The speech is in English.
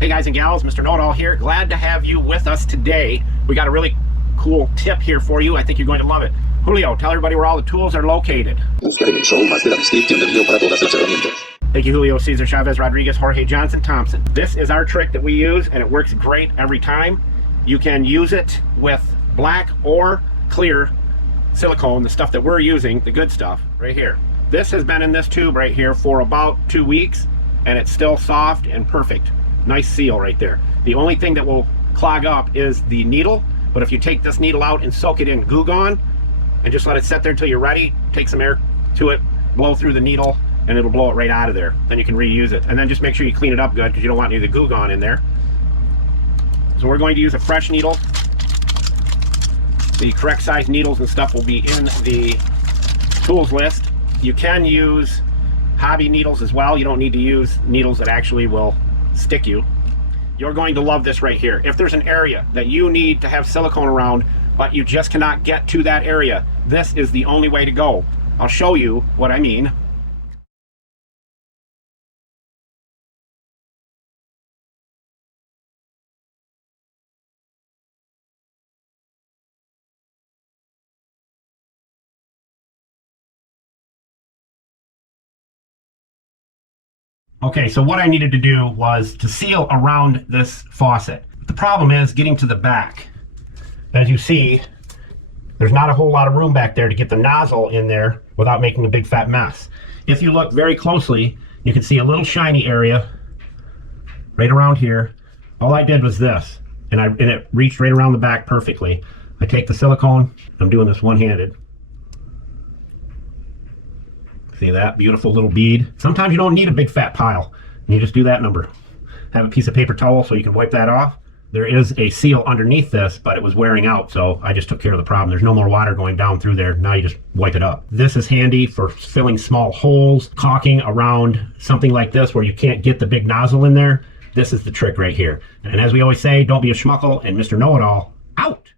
Hey guys and gals, Mr. Know-It-All here. Glad to have you with us today. We got a really cool tip here for you. I think you're going to love it. Julio, tell everybody where all the tools are located. Busca en el show más de la descripción del video para todas las herramientas. Thank you, Julio, Cesar, Chavez, Rodriguez, Jorge, Johnson, Thompson. This is our trick that we use, and it works great every time. You can use it with black or clear silicone, the stuff that we're using, the good stuff, right here. This has been in this tube right here for about 2 weeks, and it's still soft and perfect. Nice seal right there. The only thing that will clog up is the needle, but if you take this needle out and soak it in Goo Gone and just let it sit there until you're ready, take some air to it, blow through the needle, and it'll blow it right out of there. Then you can reuse it. And then just make sure you clean it up good because you don't want any of the Goo Gone in there. So we're going to use a fresh needle. The correct size needles and stuff will be in the tools list. You can use hobby needles as well. You don't need to use needles that actually will stick you. You're going to love this right here. If there's an area that you need to have silicone around, but you just cannot get to that area, this is the only way to go. I'll show you what I mean. Okay, so what I needed to do was to seal around this faucet. The problem is getting to the back. As you see, there's not a whole lot of room back there to get the nozzle in there without making a big fat mess. If you look very closely, you can see a little shiny area right around here. All I did was this, and it reached right around the back perfectly. I take the silicone, I'm doing this one-handed. See that beautiful little bead? Sometimes you don't need a big fat pile. You just do that number. Have a piece of paper towel so you can wipe that off. There is a seal underneath this, but it was wearing out, so I just took care of the problem. There's no more water going down through there. Now you just wipe it up. This is handy for filling small holes, caulking around something like this where you can't get the big nozzle in there. This is the trick right here. And as we always say, don't be a schmuckle, and Mr. Know-It-All out.